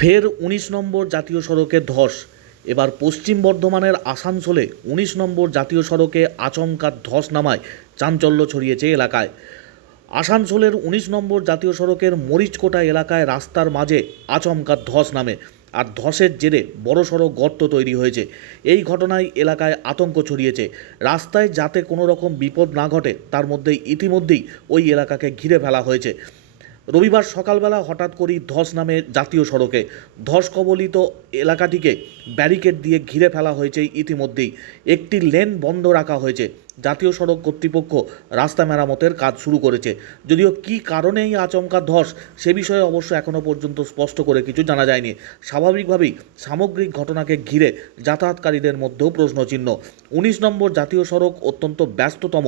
ফের উনিশ নম্বর জাতীয় সড়কে ধস। এবার পশ্চিম বর্ধমানের আসানসোলে উনিশ নম্বর জাতীয় সড়কে আচমকা ধস নামায় চাঞ্চল্য ছড়িয়েছে এলাকায়। আসানসোলের উনিশ নম্বর জাতীয় সড়কের মরিচকোটা এলাকায় রাস্তার মাঝে আচমকা ধস নামে আর ধসের জেরে বড়সড় গর্ত তৈরি হয়েছে। এই ঘটনায় এলাকায় আতঙ্ক ছড়িয়েছে। রাস্তায় যাতে কোনো রকম বিপদ না ঘটে, তার মধ্যেই ইতিমধ্যেই ওই এলাকাকে ঘিরে ফেলা হয়েছে। রবিবার সকালবেলা হঠাৎ করেই ধস নামে জাতীয় সড়কে। ধস কবলিত এলাকাটিকে ব্যারিকেড দিয়ে ঘিরে ফেলা হয়েছে ইতিমধ্যেই। একটি লেন বন্ধ রাখা হয়েছে। জাতীয় সড়ক কর্তৃপক্ষ রাস্তা মেরামতের কাজ শুরু করেছে। যদিও কী কারণে এই আচমকা ধস, সে বিষয়ে অবশ্য এখনও পর্যন্ত স্পষ্ট করে কিছু জানা যায়নি। স্বাভাবিকভাবেই সামগ্রিক ঘটনাকে ঘিরে যাতায়াতকারীদের মধ্যেও প্রশ্নচিহ্ন। উনিশ নম্বর জাতীয় সড়ক অত্যন্ত ব্যস্ততম।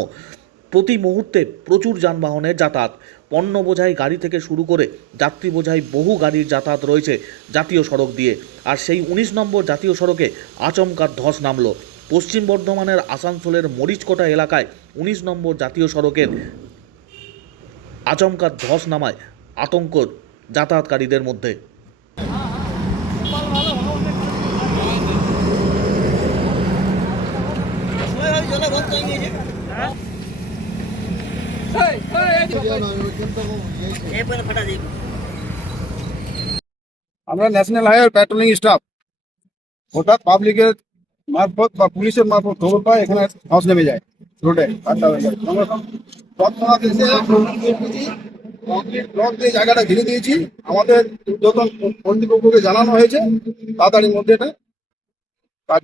প্রতি মুহূর্তে প্রচুর যানবাহনের যাতায়াত। পণ্য বোঝাই গাড়ি থেকে শুরু করে যাত্রী বোঝাই বহু গাড়ির যাতায়াত রয়েছে জাতীয় সড়ক দিয়ে। আর সেই উনিশ নম্বর জাতীয় সড়কে আচমকা ধস নামলো। পশ্চিম বর্ধমানের আসানসোলের মরিচকোটা এলাকায় উনিশ নম্বর জাতীয় সড়কের আচমকা ধস নামায় আতঙ্ক যাতায়াতকারীদের মধ্যে। আমরা ন্যাশনাল হাইওয়ে প্যাট্রোলিং স্টাফ হঠাৎ পাবলিকের মারফত বা পুলিশের মারফত খবর পায়, এখানে ধস নেমে যায় রোডে আড্ডা হয়ে এসে দিয়ে জায়গাটা ঘিরে দিয়েছি। আমাদের ঊর্ধ্বতন কর্তৃপক্ষকে জানানো হয়েছে তাড়াতাড়ির মধ্যে এটা কাজ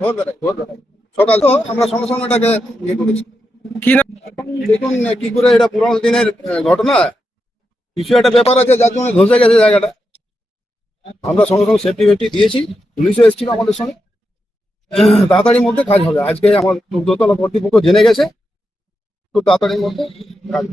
ভোরবেলায় ভোরবেলায়। সকাল আমরা সঙ্গে সঙ্গে এটাকে ইয়ে করেছি। দেখুন, কি করে এটা পুরানো দিনের ঘটনা? কিছু একটা ব্যাপার আছে, যার জন্য ধসে গেছে জায়গাটা। আমরা সঙ্গে সঙ্গে সেফটি ফেফটি দিয়েছি, পুলিশও এসেছিল আমাদের সঙ্গে। তাড়াতাড়ির মধ্যে কাজ হবে। আজকে আমার দোতলা কর্তৃপক্ষ জেনে গেছে খুব তাড়াতাড়ির মধ্যে কাজ।